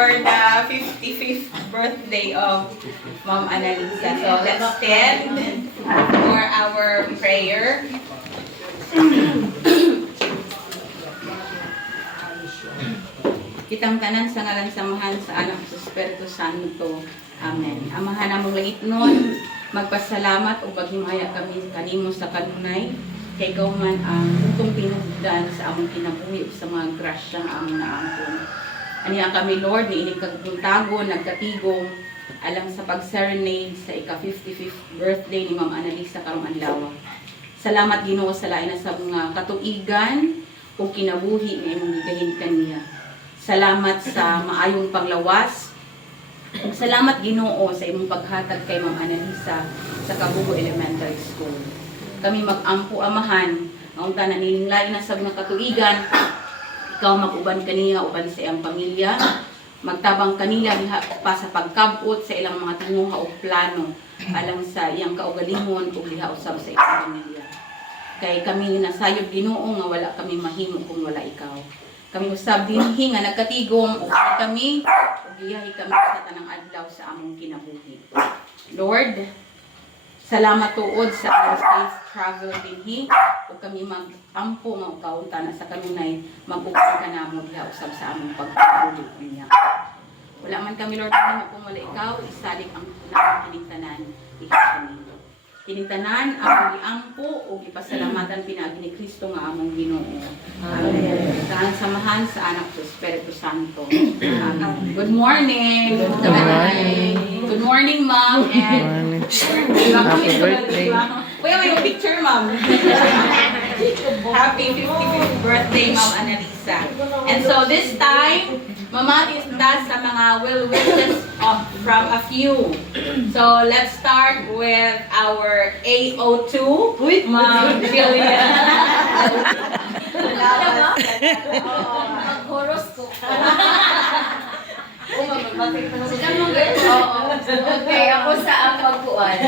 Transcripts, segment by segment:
for the 55th birthday of Ma'am Annalisa. So let's stand for our prayer. Kitang tanan sa ngalan samahan sa anak sa Espiritu Santo. Amen. Amahan namong langit nun, magpasalamat o paghimaya kami kanimo sa kanunay. Kay ikaw man ang utong pinugdan sa among kinabuhi sa mga grasya nga among naangkon. Aniya kami, Lord, ni inig kagpuntagon, nagkatigong, alang sa pag-serenade sa ika-55th birthday ni Ma'am Annalisa karong adlaw. Salamat Ginoo sa lain na sa mga katuigan o kinabuhi nga imong gigahin kaniya. Salamat sa maayong panglawas. Ug salamat Ginoo sa imong paghatag kay Ma'am Annalisa sa Kabugo Elementary School. Kami mag-ampo amahan, ang tanan nininglain na sa mga katuigan, ikaw mag-uban kaniya uban sa iyang pamilya, magtabang kanila pa sa pagkabot sa ilang mga tinguha o plano alang sa iyang kaugalingon ug liha usab sa iyang pamilya. Kay kami nasayod Ginoo nga wala kami mahimo kung wala ikaw. Kami usab dinhi nga nagkatigom ug kami ug giyahi kami sa tanang adlaw sa among kinabuhi. Lord, salamat tuod sa among safe travel dinhi ug kami mag-ampo nga kaunta na sa kanunay mag-uban ka namo diha usab sa among pagpatuloy niya. Wala man kami Lord kung wala ikaw isalig ang kining tanan Kinintanan ang giampo o gipasalamatan pinagi ni Kristo nga among Ginoo. Amen. Saan samahan sa anak sa Espiritu Santo. Amen. Good morning. Good morning. Good morning, Ma'am. And Happy birthday. Kuya, may picture, Ma'am. Happy 55th birthday, Ma'am Annalisa. And so this time, mamagis na sa mga well wishes from a few. So let's start with our AO2, Ma'am Jillian. Mag-horoscope. Okay, ako sa ang pagkuan.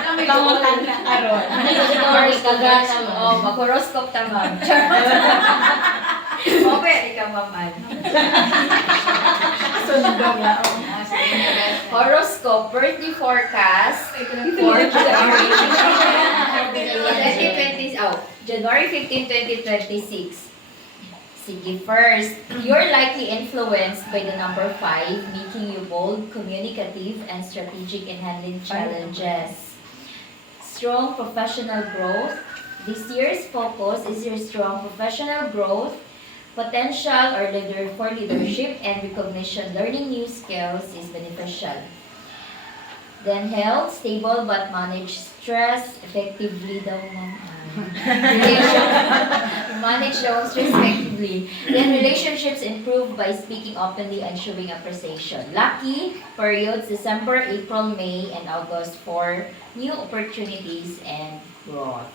Kami kamutan na karon. Mag-horoscope tamang. Okay, ikaw maman. Horoscope, birthday forecast for January 15, 2026. Sige, first, you're likely influenced by the number 5, making you bold, communicative, and strategic in handling challenges. Strong professional growth. This year's focus is your strong professional growth, potential or for leadership and recognition. Learning new skills is beneficial. Then health, stable but manage stress effectively daw naman. Manage your own stress effectively. Then relationships improve by speaking openly and showing appreciation. Lucky periods December, April, May, and August for new opportunities and growth.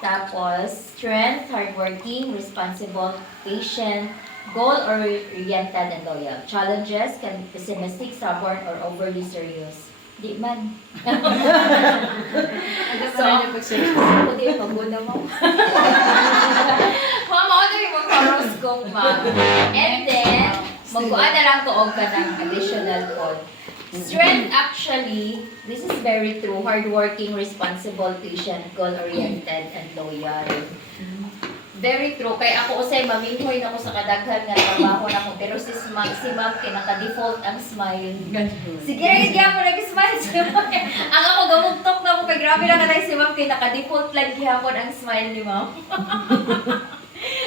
Tapos, strength, hardworking, responsible, patient, goal-oriented, and loyal. Challenges can be pessimistic, stubborn, or overly serious. Di man. So, ako di paguna mo. Mama, ano yung mga horoscope, ma'am? And then, magkuhan na lang ko og ka ng additional code. Strength, actually, this is very true. Hardworking, responsible, patient, goal-oriented, and loyal. Very true. Kaya ako usay, maminhoy na ko sa kadaghan nga trabaho na ko. Pero si ma'am kinaka-default ang smile. Sige, nagyan mo nag-smile si ma'am. Ang ako gamugtok na ko. Kaya grabe na ka si ma'am, kinaka-default lang gihapon ang smile ni ma'am.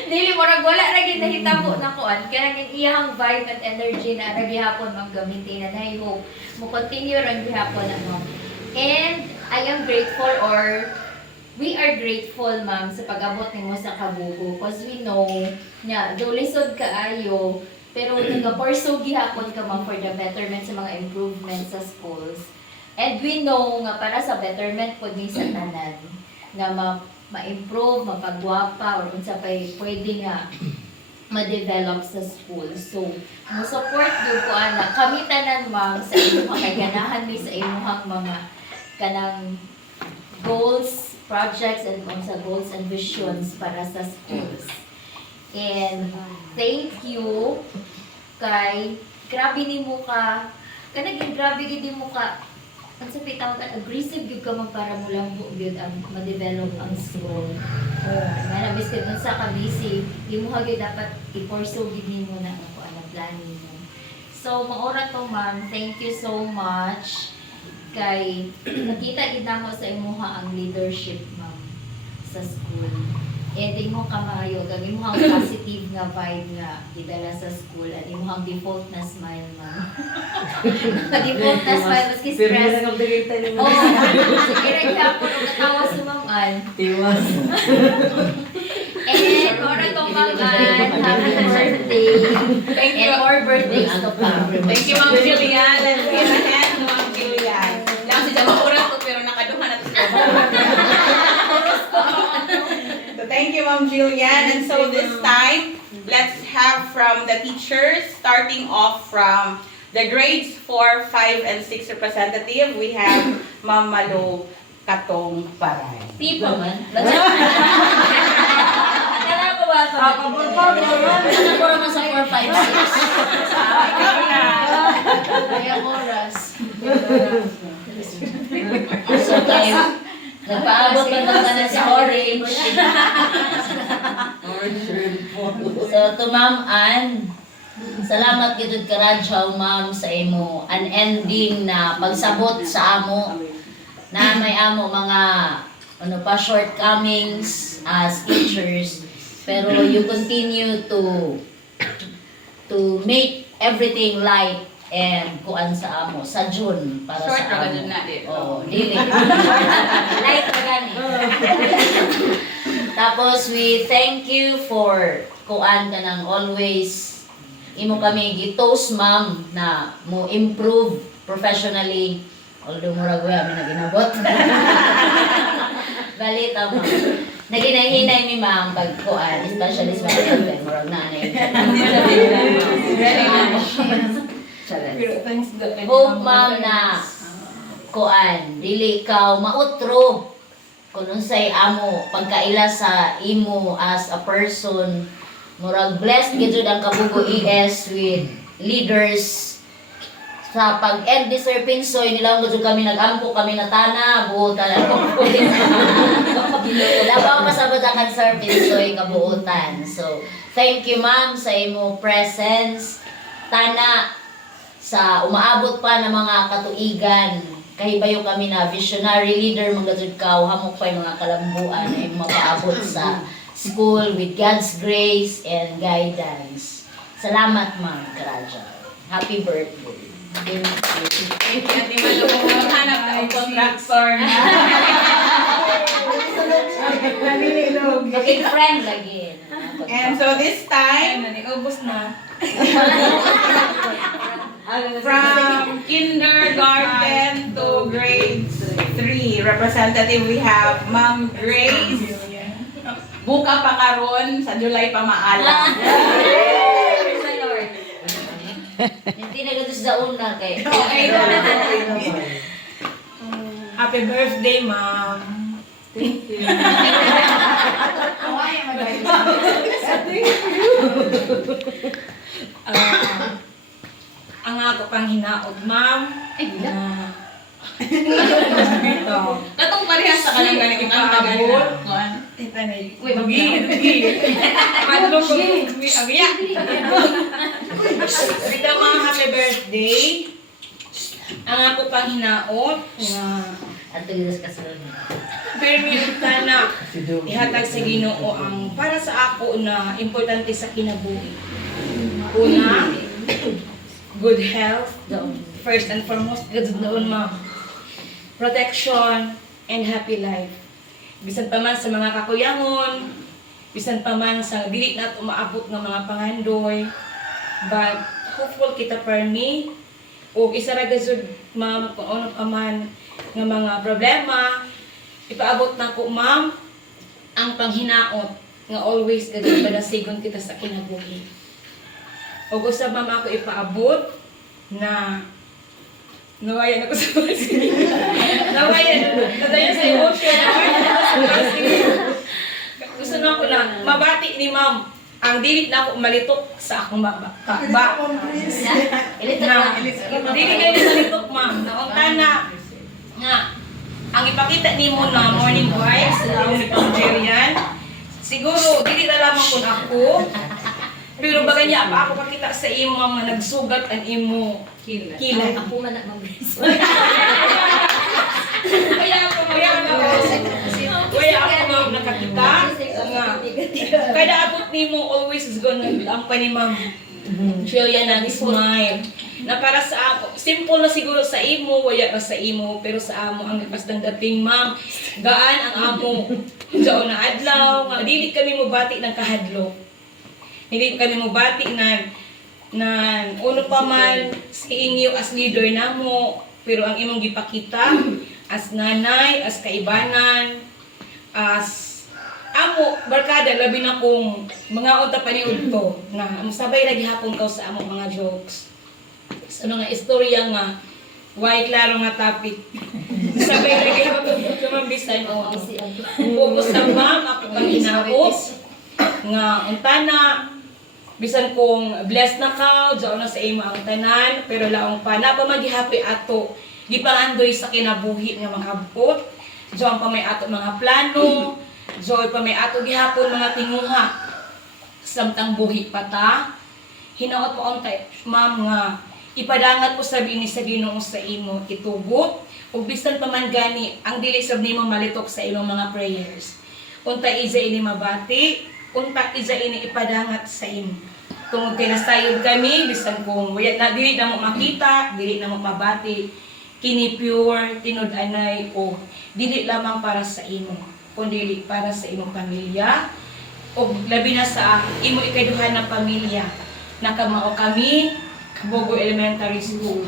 Dili mo wala ra gid nahitabo na kuan kaya naging iyang vibe at energy na ra gihapon ang gamitin na I hope mo continue ra gihapon ano. And I am grateful or we are grateful ma'am sa pag-abot nimo sa Kabugo because we know na do lisod kaayo pero nag-pursue gihapon ka ma'am for the betterment sa mga improvements sa schools. And we know nga para sa betterment pud ni sa tanan nga ma-improve, mapagwapa, or unsa pa'y pwede nga ma-develop sa school. So, mo-support yun ko, anak. Kami tanan, ma'am, sa inyong kaganahan ni sa inyong mga kanang goals, projects, and unsa goals and visions para sa schools. And thank you kay grabe nimo ka kanang grabe gid mo ka ang sa tawag ka aggressive gyud ka man para mo lang gyud ang ma-develop ang school. Nga biscuit nun sa ka busy, imo gyud dapat i-pursue gid nimo na ako ang plan nimo. So maora to ma'am, thank you so much kay nakita gid namo sa imuha ang leadership ma'am sa school. Edi mo ka maayo, gawin mo ang positive nga vibe nga idala sa school at imo ang default na smile ma'am. Default na smile maski stress. Oh, kaya kaya po nung natawa sa ma'am. Tiwas. And ora tong ma'am happy birthday. Thank you. And more birthdays to come. Thank you, Ma'am Julian. Let's give a hand to Ma'am Julian. Lang si Jamakura ko pero nakaduhan na siya. So thank you, Ma'am Julian. And so this time, let's have from the teachers, starting off from the grades 4, 5, and 6 representative, we have Ma'am Malo Katong Paray. Tipo man. Kaya ko ba ito? Ako naman sa 4, 5, 6. Ikaw na. Kaya oras. So tayo, nagpaabot pa naman sa orange. So to Ma'am Ann, salamat gid ka radyaw ma'am sa imo unending na pagsabot sa amo na may amo mga ano pa shortcomings as teachers, pero you continue to make everything light and kuan sa amo sa June para Short sa ra amo. gud na di. Oh, dili. Light na gani. Tapos we thank you for kuan ka nang always imo kami gitos ma'am na mo improve professionally, although murag wa mi naginabot. Balita ma'am. Naginahinay mi ma'am pag kuan, especially sa mga murag nanay. Very much. Hope ma'am na kuan dili ikaw mautro kung unsay amo pagkaila sa imo as a person. Murag blessed gid ang Kabugo ES with leaders sa pag-end ni Sir Pinsoy nila gud kami nag-ampo kami na tana buotan ako. Labaw pasabot ang Sir Pinsoy kabuotan. So thank you ma'am sa imo presence. Tana sa umaabot pa ng mga katuigan. Kahibayo kami na visionary leader mga ka hamok pa yung mga kalambuan ay mapaabot sa school with God's grace and guidance. Salamat ma'am Karaja. Happy birthday. Thank you. Thank you, Ate Malo. Maghanap na ang contractor na. Maging friend lagi. And so this time, from kindergarten to grade 3 representative, we have Ma'am Grace. Buka pa karon sa July pa maala. Hindi na gatos sa una kay. Okay. Happy birthday, ma'am. Thank you. Ang ako pang hinaod, ma'am. Ito. Katong parehas sa kanang galing ang Paabot. kuan. Uy, bugi. Madlo ko. Abiya. Ito mga happy birthday. Ang ako pang hinaod. At tulis ka sa Permit na ihatag sa Ginoo ang para sa ako na importante sa kinabuhi. Una, good health. First and foremost, good noon, ma'am. Protection and happy life. Bisan pa man sa mga kakuyangon, bisan pa man sa dili na umaabot ng mga pangandoy, but hopeful kita permi, o isa ra gazud ma'am kung ano pa man nga mga problema, ipaabot na ko ma'am ang panghinaot nga always gazud balasigon kita sa kinabuhi. O usab ma'am ako ipaabot na nawayan ako sa pagsinig. Nawayan. Nadayan sa emotion. Nawayan ako sa pagsinig. Gusto na ko na mabati ni ma'am ang dili na ako malitok sa akong ba. Ilito Na, na. dili kayo malitok, ma'am. Naungtana nga, ang ipakita nimo na morning vibes, ang Nigerian, siguro, dili na lamang kung ako, pero baga niya, pa ako pakita sa imo, ma'am, nga nagsugat ang imo kilay. Ako man na mag-brace. Kaya ako ma'am nakakita nga kada abot nimo always is gonna ang pa ni ma'am. Feel yan ang smile. Na para sa ako, simple na siguro sa imo, waya ra sa imo, pero sa amo ang nagpastang dating ma'am. Gaan ang amo. Sa una adlaw, nga dili kami mobati ng kahadlok. Hindi kami mobati na uno pa man si inyo as leader namo, pero ang imong gipakita as nanay, as kaibanan, as amo barkada labi na kung mga unta paniudto na sabay lagi hapon kaw sa amo mga jokes. Sa mga istorya nga why klaro nga topic. Sabay lagi hapon ka mambisan o focus sa ma'am ako pang hinaos nga untana bisan kung blessed na ka diyan na sa imo ang tanan pero laong pa na pa maghihapi ato gipangandoy sa kinabuhi nga mga abot diyan pa may ato mga plano diyan pa may ato gihapon mga tinguha samtang buhi pa ta hinaot pa untay ma'am nga ipadangat ko sabi ni sa Ginoo sa imo itugot ug bisan pa man gani ang dili sab nimo malitok sa imong mga prayers unta iza ini mabati unta iza ini ipadangat sa imo tungod kay nasayod kami bisan kung wala na dili na mo makita dili na mo mabati kini pure tinud-anay o dili lamang para sa imo kundi para sa imong pamilya o labi na sa imo ikaduhan na pamilya nakamao kami Kabogo Elementary School.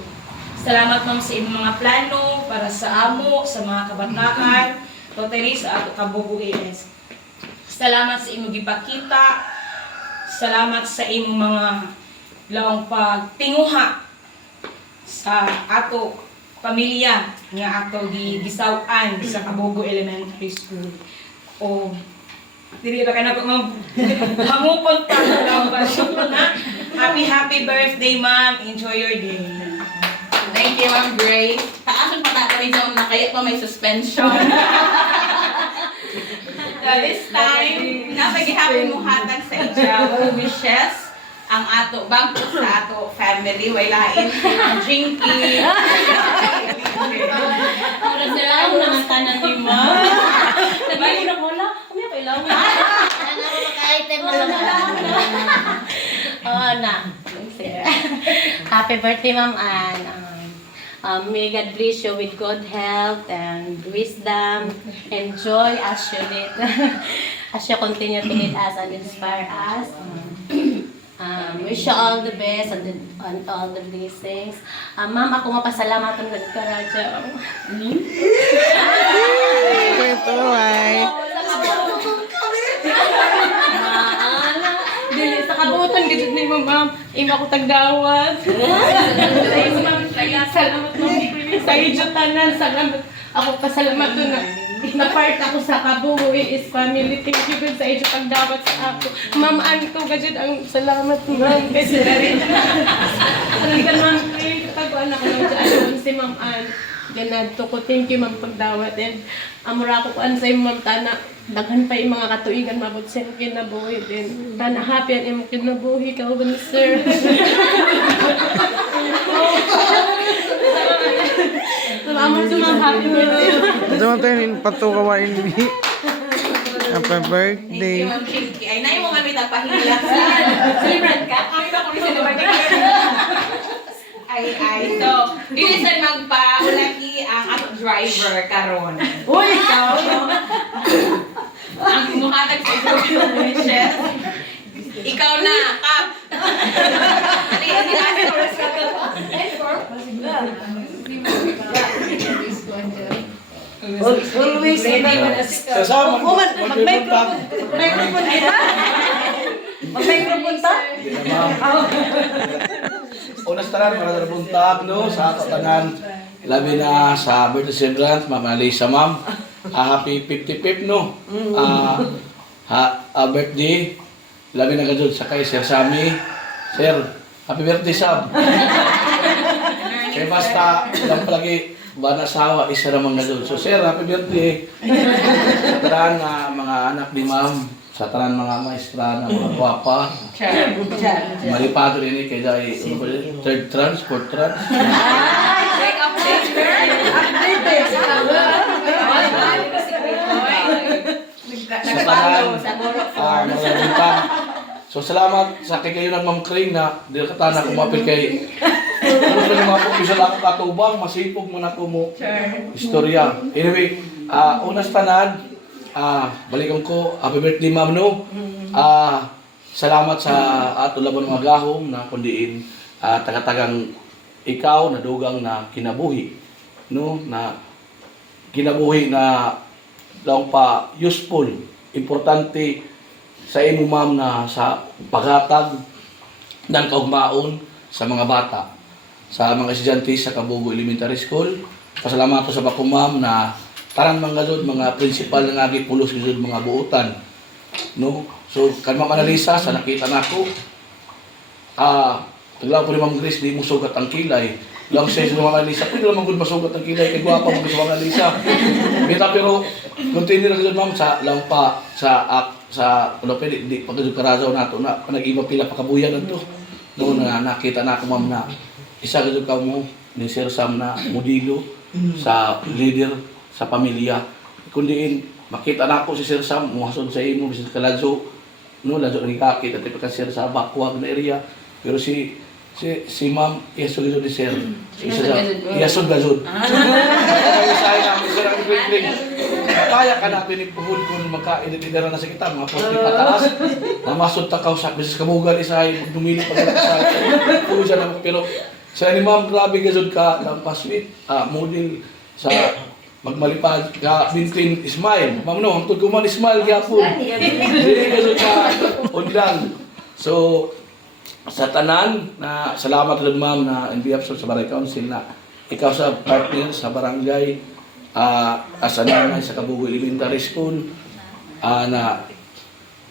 Salamat ma'am sa imong mga plano para sa amo sa mga kabataan totally sa ato Kabogo ES. Salamat sa imong gipakita. Salamat sa imong mga laong pagtinguha sa ato pamilya nga ato gisaw-an sa Kabogo Elementary School. O dili ra kana ko hamukon pa na happy birthday ma'am. Enjoy your day. Thank you, Ma'am Grace. Taasan pa natin rin na kaya pa may suspension. This time, napag-happy mo hatag sa ijaw wishes ang ato bangko sa ato family walain si Ma'am Jinky. Para sa lang naman tanan ni Ma'am. Sabi mo na wala, kami pa ilaw. Maka-item mo na. Oh, na. Happy birthday, Ma'am Ann. May God bless you with good health and wisdom and joy as you lead. As you continue to lead us and inspire us. Wish you all the best and all the blessings. Ma'am, ako mapasalamatan ng karadya. Ito ay. Dili sa kabuotan gid ni ma'am. Ima ko tagdawat. Salamat ma'am. Sa inyo tanan, salamat. Ako pasalamat doon na part ako sa Kabuo is family. Thank you good sa inyo tagdawat sa ako. Ma'am Ann ko gajud ang salamat ma'am. Kasi rin. Alam ka ma'am, taguan ako ng dyan si Ma'am Ann. Ganad to ko. Thank you ma'am pagdawat. And amura ko kuan sa imong tana. Daghan pa yung mga katuigan mabot sa imong kinabuhi din. Tana happy ang imong kinabuhi ka ba ni sir? Salamat sa mga happy birthday. Ito mo tayo patukawain ni. Happy birthday. Thank you, Ma'am Jinky. Ay, naay mo kami napahilak sa celebrant ka? Ay, ba kung celebrant ka? Ay. So, dili sa magpaulaki ang ato driver karon. Uy, ikaw! Ang muhatag sa group wishes. Ikaw na, Kap. Dali, hindi ba sa oras ka to? Always Kasama ko. Mag-microphone. Microphone ay Mag-microphone ta? Unas tanan para sa buntag no sa ato tanan. Labi na sa birthday celebrant, Ma'am Alisa ma'am. Happy 55 no. Birthday. labi na gajud sa kay Sir Sammy. Sir, happy birthday Sab. Kaya basta lang palagi ba nasawa isa naman gajud. So Sir, happy birthday. Sa tanan nga mga anak ni Ma'am, sa tanan mga maestra na mga gwapa. Malipado rin kay dai third trans, fourth trans. Sa tanan, mga so salamat sa kay kayo ng Ma'am Kring na di ka tana kumapil kay ano sa mga official ako katubang masipog man ako mo istorya. Anyway, unas tanan, balikan ko, happy birthday Ma'am no. Salamat sa ato laban mga gahom na kundiin taga-tagang ikaw na dugang na kinabuhi no, na kinabuhi na lang pa useful, importante sa imo Ma'am na sa paghatag ng kaugmaon sa mga bata, sa mga estudyante sa Kabugo Elementary School. Pasalamat ko sa bako Ma'am na tanan mga gud mga principal nga gipulos gud mga buotan no. So kan Ma'am Analisa sa nakita nako taglaw ko ni Ma'am Grace di mo sugat ang kilay. Lang sa Ma'am Analisa, pwede naman gud masugat ang kilay kay gwapa mo sa Ma'am Analisa. Pero continue na gud Ma'am sa lampa sa ano pwede di pagod karazaw nato na nag-iba pila pa kabuyan adto. No na nakita na ako Ma'am na isa gud ka mo ni Sir Sam na modelo sa leader sa pamilya. Kundiin makita na ako si Sir Sam muhasod sa imo bisan kaladso no ladso ni kakit at pa Sir sa bakwag na area. Pero si Ma'am Yasod ni Sir. Yasod gazod. Saya na Sir ang green. Kaya ka natin ipuhod kung magka-editidara na sa kita, mga posti pataas. Namasod takaw sa bisis kabugal isay, magdumili pa ka sa pulo siya naman. Pero sa ni Ma'am, grabe gazod ka, lampas sweet, model sa magmalipad ka, Bintin Ismail. Ma'am no, ang ko man Ismail, gyapon. Hindi gazod ka, undang. So, sa tanan, na salamat rin Ma'am na NBF sa Barangay Council na ikaw sa partner sa barangay, as a nanay sa Kabugo Elementary School, na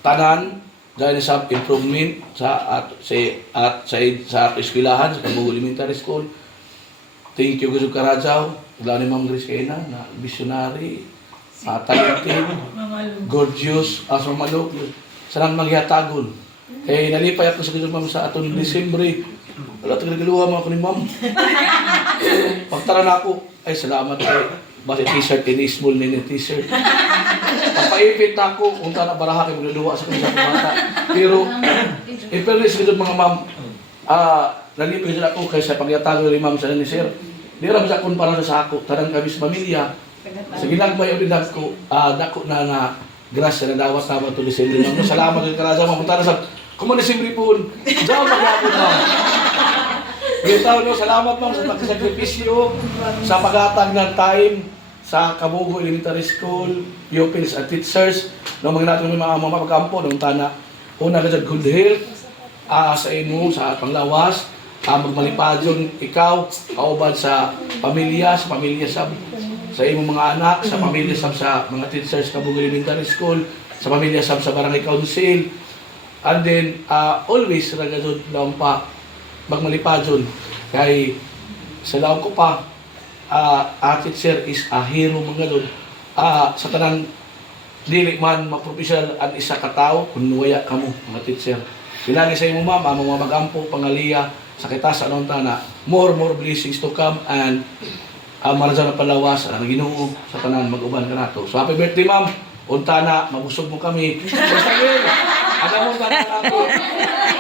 tanan dahil sa improvement sa eskwelahan sa Kabugo Elementary School. Thank you Gusog Karajaw, wala ni Ma'am Grace Kena na visionary, talented, gorgeous, mamalok, sarang magyatagon. Kaya nalipay ako sa Gusog Ma'am sa atong Disyembre. Wala tayo nagaluha mga ko ni Ma'am. Pagtara na ako, ay salamat kayo. Basta t-shirt, in-small nila t-shirt. Papaipit na ako, unta na baraha kayo magluluwa sa kanya sa bata. Pero, in fairness gano'n mga Ma'am, nalipay sila ako kaysa pagyatago ni Ma'am sa ni Sir. Di ram sa kumpara sa ako, tanang kami sa pamilya. Sa ginagmay o dinag ko, dako na grasya na dawas naman ito ni Sir. Salamat din karasa, mapunta na sa Kumunisimbre po, diyan mag-apon Ma'am. Bitaw no, salamat Ma'am sa pagsakripisyo, sa paghatag ng time sa Kabugo Elementary School, pupils at teachers, no mga natin mga pagkampo ng tana. Una ka dyan, good health, sa imo, sa panglawas, magmalipad yun, ikaw, kaubad sa pamilya sa imo mga anak, sa pamilya sa mga teachers Kabugo Elementary School, sa pamilya sa Barangay Council, and then always ragadod lang pa magmalipadyon kay sa laon ko pa teacher is a hero mga doon sa tanang dili man maprofessional ang isa ka tawo kun nuwaya kamo mga teacher bilagi sa imo Ma'am among mga magampo pangaliya sa kita sa anon tana more blessings to come and marajaw na palawas ang Ginoo sa tanan mag-uban kanato. So happy birthday Ma'am, unta na mabusog mo kami. Ano mo ba na ako?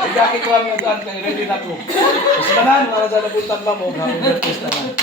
Igaki ko lang na kay ready na ko. Sa tanan marajaw na puntang Ma'am, happy birthday sa tanan.